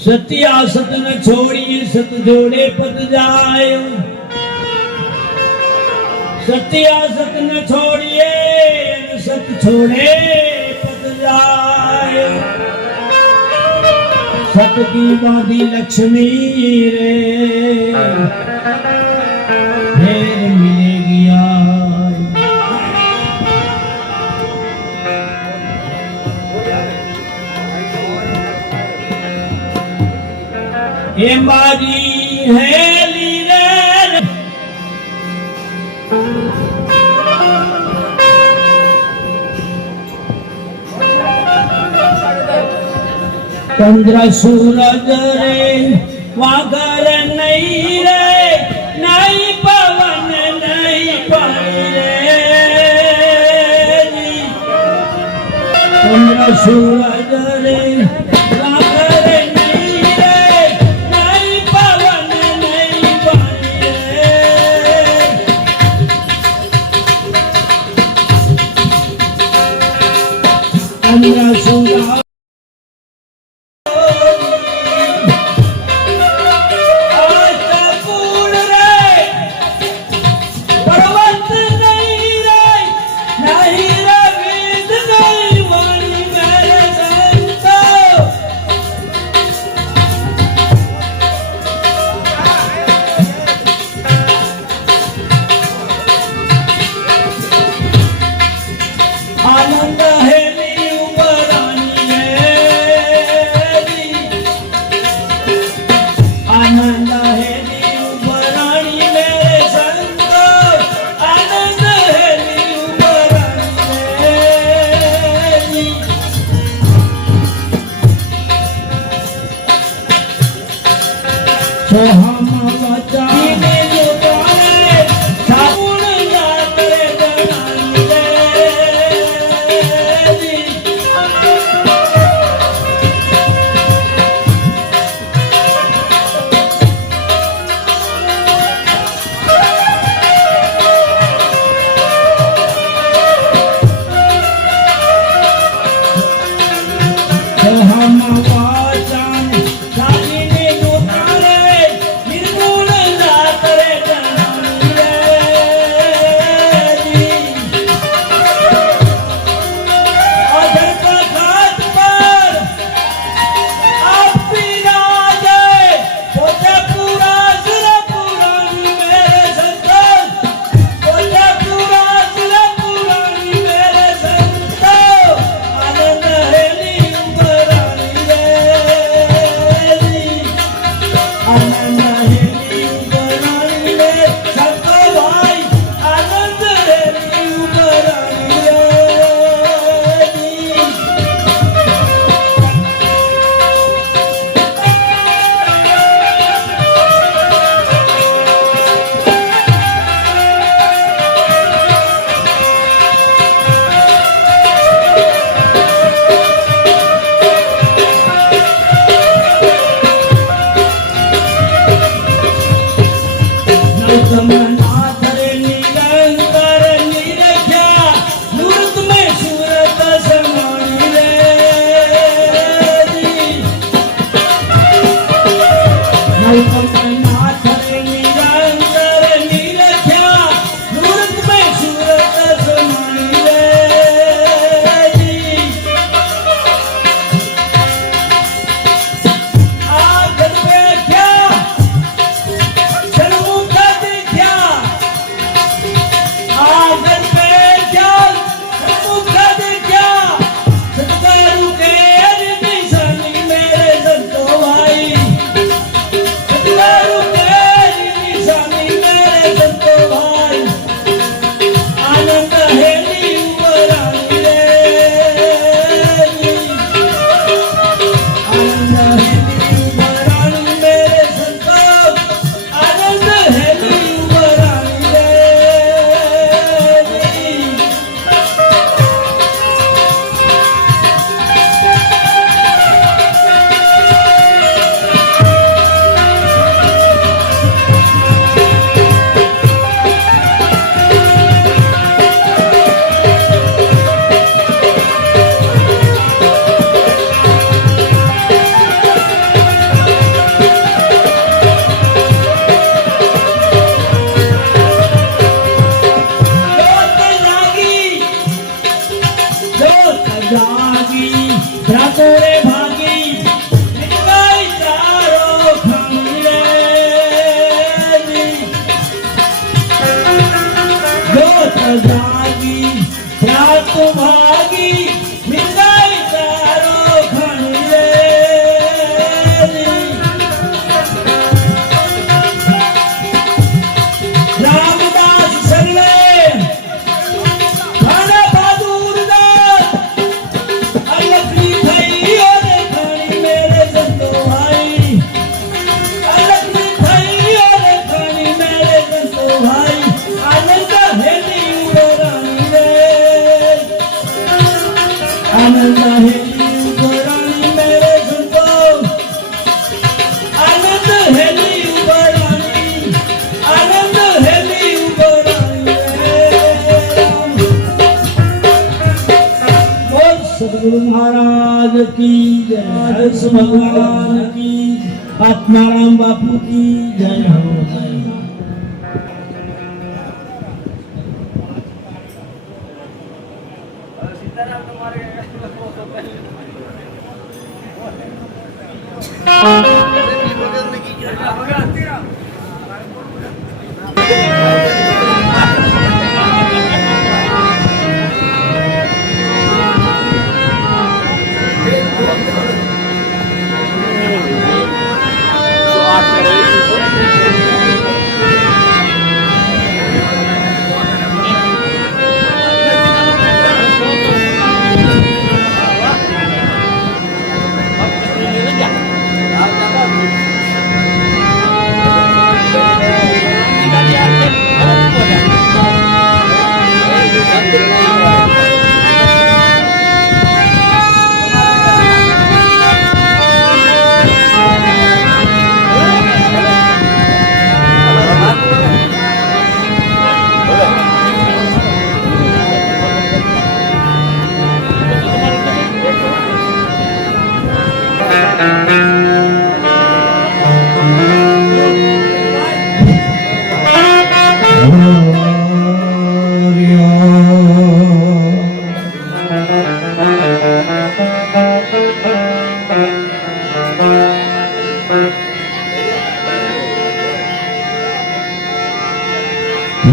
सत्या सत न छोड़िए सत जोड़े पद जाए। सत्या सत न छोड़िए सत छोड़े पद जाए। सत की बाधी लक्ष्मी रे फिर मिलेगी आय। ये बाजी है लीले 15 सूरज रे वागर नहीं रे नहीं पवन नहीं पानी रे। 15 सूरज रे वागर नहीं रे नहीं पवन नहीं पानी रे। 15 सूरज आनंद है आनंद है बरानी मेरे संत। आनंद है बरानी तो हम बचाने जो गाने साबुन जाते जनानी रे। तो हम वाचन साजिने उतारे निर्गुण जातरे जनानी रे। अधर का घाट पर आप विराजे पोते पूरा सुर पुरानी मेरे संत। पोते पूरा सुर पुरानी मेरे संत। आनंद है आनंद है बरानी रे संत भाई। आनंद है बरानी रे। नाथ रे निरंतर निरख्या मूर्त में सूरत समानी रे। नाथ रे निरंतर निरख्या मूर्त में सूरत समानी रे। आखिर बैठा आंगन पे चल मुख देखा सतगुरु के निशानी मेरे संतो भाई। सतगुरु गुरु महाराज की जय, हर्ष भगवान की, आत्माराम बापू की जय हो।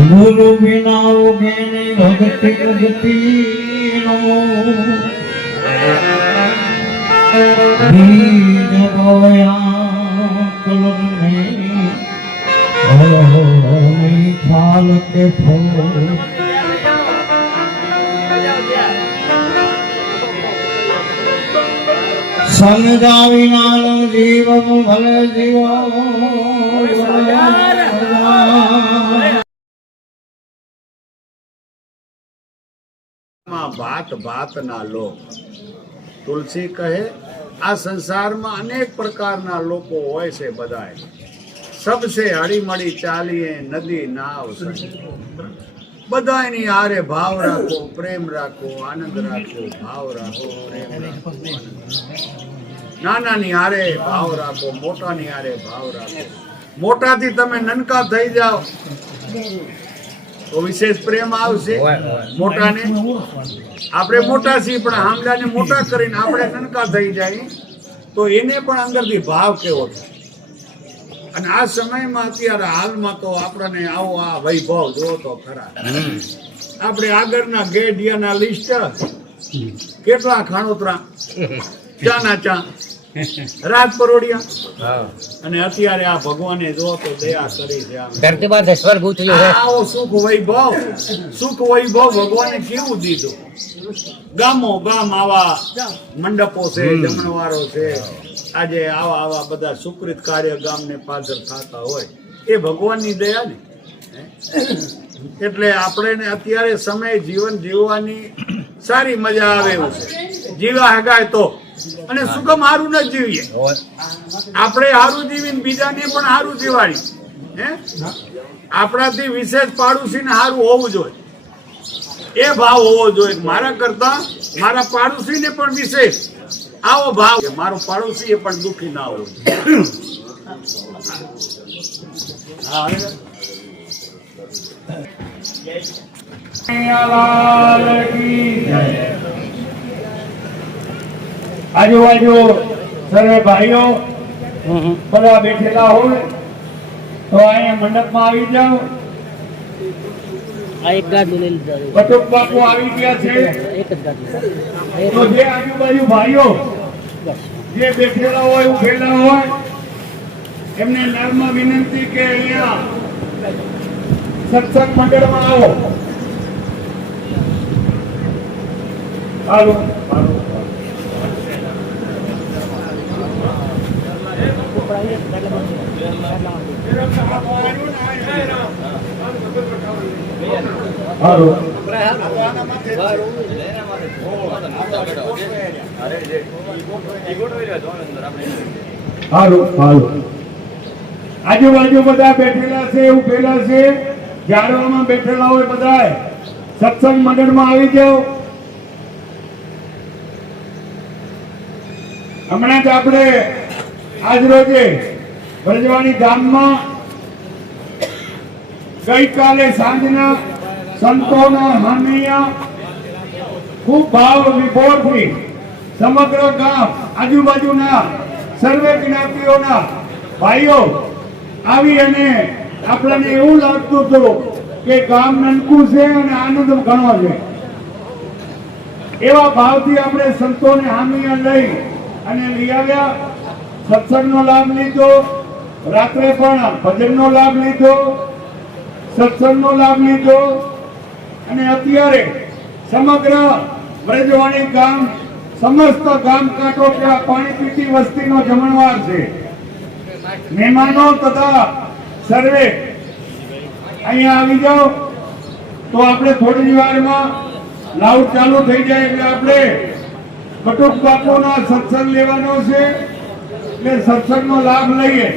गुरु बिना उगे नहीं भगति भगति बीज बोया कलर में खाल के फूल संगावी नाल जीव भल जीव बात बात ना लोग तुलसी कहे आ संसार में अनेक प्रकार ना लोको होय से बधाए सबसे हड़ी मड़ी चालीए नदी नाव बधाई हारे भाव राखो प्रेम राखो आनंद राखो भाव राखो प्रेम राखो नाना नी हारे भाव राखो मोटा नी हारे भाव राखो मोटा थी तमे ननका थई जाओ तो विशेष प्रेम आवशे मोटा ने આપણે મોટા છીએ પણ હામલાને મોટા કરીને આપણે નનકા થઈ જાય તો એને પણ અંદરથી ભાવ કેવો થાય અને આ સમયમાં અત્યારે હાલમાં તો આપણને આવો આ વૈભવ જો તો ખરા આપણે આગળના ગેડિયાના લિસ્ટ કેટલા ખાણોતરા ચાના ચા રાત પરોડિયા અને અત્યારે આ ભગવાને જો તો દયા કરી છે ધરતી પર સ્વર્ગ ઉતર્યો છે આવો સુખ વૈભવ ભગવાને કેવું દીધું ગામો ગામ આવા મંડપો છે જમણવારો છે આજે આવા આવા બધા સુકૃત કાર્ય ગામને પાદર થતા હોય એ ભગવાનની દયા ને એટલે આપણે અત્યારે સમય જીવન જીવવાની સારી મજા આવે એવું છે જીવા હગાય તો અને સુગમ હારું ન જીવીએ આપણે હારું જીવીને બીજાને પણ હારું જીવાડી હે આપણાથી વિશેષ પાડોશીને હારું હોવું જોઈએ એ ભાવ હોવો જોઈએ મારા કરતા મારા પાડોશીને પણ વિશેષ આવો ભાવ મારો પાડોશી એ પણ દુખી ના હોવો આજુબાજુ સર્વે ભાઈઓ બધા બેઠેલા હોય તો અહીંયા મંડપમાં આવી જાઓ બટુક બાપુ આવી ગયા છે તો જે આજુબાજુ ભાઈઓ જે બેઠેલા હોય ઉભેલા હોય એમને નર્મ વિનંતી કે અહીંયા સત્સંગ મંડળમાં આવો હાલો આજુબાજુ બધા બેઠેલા છે ઉભેલા છે ઝાડવામાં બેઠેલા હોય બધા સત્સંગ મંડળમાં આવી જાઓ હમણાં જ આપણે આજ રોજે બ્રજવાણી ધામમાં ગઈકાલે સાંજના સંતોના હામિયા ખૂબ ભાવ વિભોરથી સમગ્ર ગામ આજુબાજુના સર્વે જ્ઞાતિઓના ભાઈઓ આવી અને આપણને એવું લાગતું હતું કે ગામ નનકું છે અને આનંદ ઘણો છે. એવા ભાવથી આપણે સંતોને હામિયા લઈ અને લઈ આવ્યા. સત્સંગનો લાભ લીધો, રાત્રે પણ ભજનનો લાભ લીધો, સત્સંગનો લાભ લીધો અને અત્યારે સમગ્ર બ્રજવાણી ગામ સમસ્ત ગામ કાંઠો કે આ પાણીપીતી વસ્તીનો જમણવાર છે. મહેમાનો તથા સર્વે અહીંયા આવી જાઓ તો આપણે થોડી વારમાં લાઉડ ચાલુ થઈ જાય એટલે આપણે બટુક બાપુના સત્સંગ લેવાનો છે એટલે સત્સંગનો લાભ લઈએ.